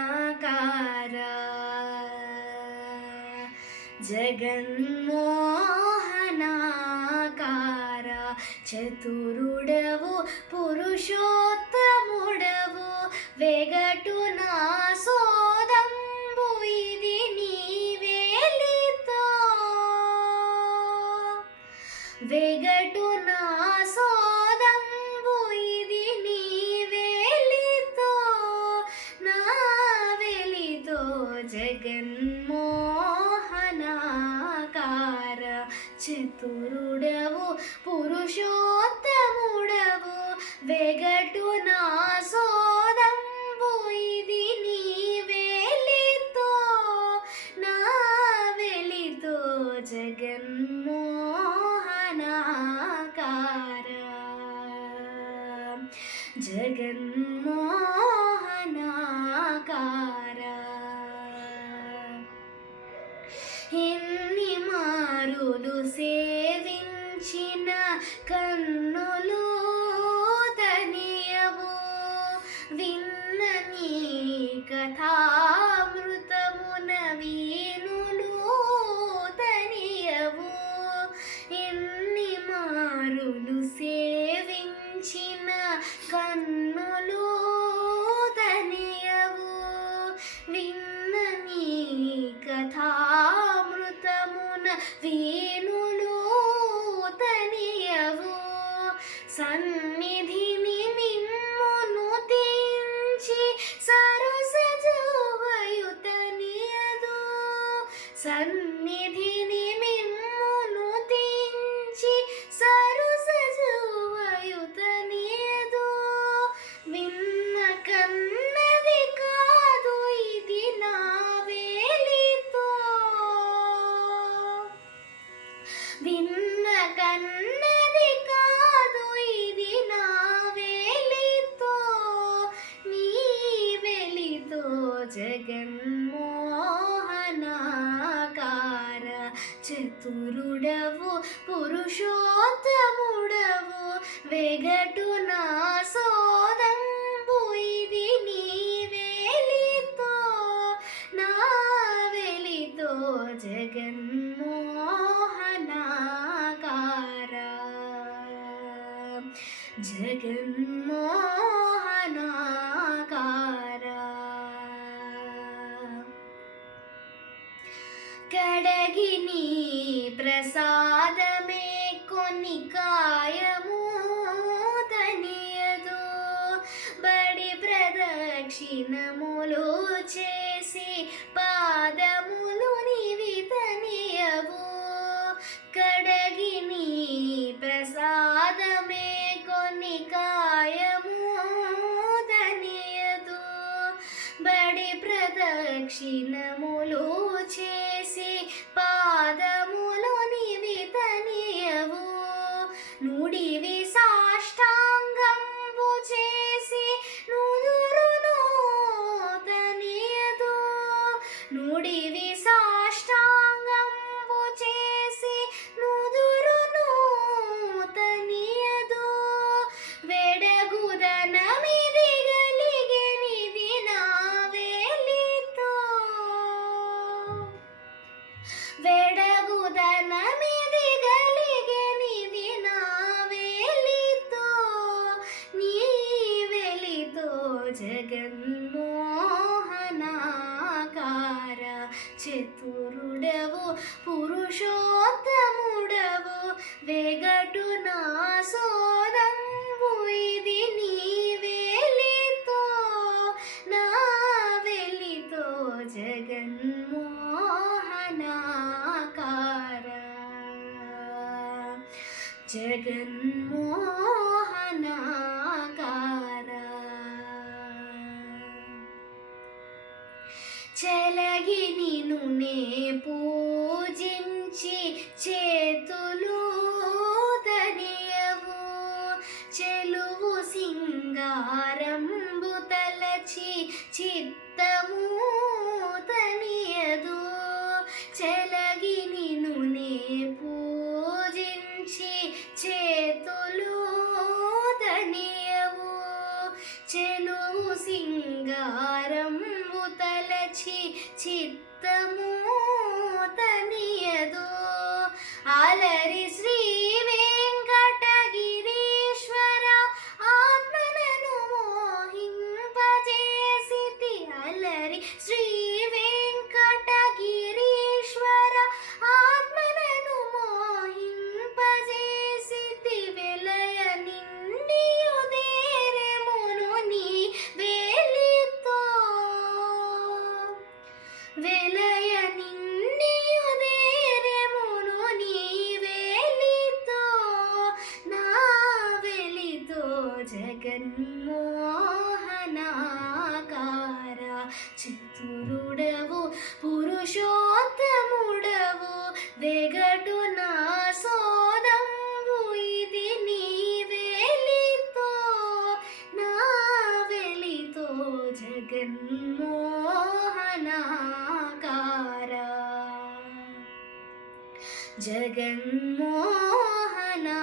జగన్మోహనాకారా జగన్మోహనాకారా చతురుడవు పురుషోత్తముడవు వెగటు నా సోదంబు ఇది నీవేలితో వెగటు నా సోదంబు ఇది నీవేలితో నా వెలితో జగన్మోహనాకార చతురుడవు పురుషోత్తముడవు వెగటు నా సోదంబు ఇది నీవేలితో నా వెలితో జగన్మోహనాకార జగన్మోహనాకార ఎన్ని మారులు సేవించిన కన్నులు తనియవు విన్న నీ కథామృతమున వీనులు తనియవు ఎన్ని మారులు సేవించిన కన్నులు తనియవు విన్న నీ కథామృతమున వీనులు తనియవు సన్నిధిని మిమ్మును తెంచి సరసజవయుతనియదు సన్నిధిని మిమ్మును తెంచి సరసజవయుతనియదు విన్న కన్నది కాదు ఇది నా వేలితో విన్న కన్నది కాదు ఇది నా వేలితో నీ వెలితో జగన్మోహనాకార చతురుడవు పురుషోత్తముడవు వెగటు నా సోదంబు ఇది నీ వేలితో నా వెలితో జగన్మోహనాకార జగన్మోహనాకార కడగి నీ ప్రసాదమే కొన్ని కాయము తనియదు బడి ప్రదక్షిణములు చేసి పాదములు నివి తనియవు కడగి నీ ప్రసాదమే కొన్ని కాయము తనియదు బడి ప్రదక్షిణములు చేసి పాదములు నివి తనియవు నుడివి సాష్టాంగంబు చేసి నుదురును తనియదు నుడివి సాష్టాంగంబు చేసి నుదురును తనియదు వెడగుదనమిది గలిగెనిది నా వేలితో వెడగుదనమిది గలిగెనిది నా వేలితో నీ వెలితో జగన్మోహనాకార చతురుడవు పురుషోత్తముడవు వెగటు నా సోదంబు ఇది నీ వేలితో నా వెలితో జగన్మోహనాకార జగన్మోహనాకార చెలగి నిను నే పూజించి చేతులు తనియవు చెలువు సింగారంబు తలచి చిత్తము తనియదు చెలగి నిను నే పూజించి చేతులు తనియవు చెలువు సింగారంబు తలచి చిత్తము తనియదో అలరి శ్రీ వెంకటగిరీశ్వర ఆత్మనను మోహింపజేసితి అలరి శ్రీ వెంకటగిరీశ్వర ఆత్మనను మోహింపజేసితి వెలయ నిండియుదేరెమును నీ వేలితో వెలయ నిండియుదేరెమును నీ వేలితో నా వెలితో జగన్మోహనాకార చతురుడవు పురుషోత్తముడవు వెగటు నా సోదంబు ఇది నీ వేలితో నా వెలితో జగన్మోహనాకార జగన్మోహనా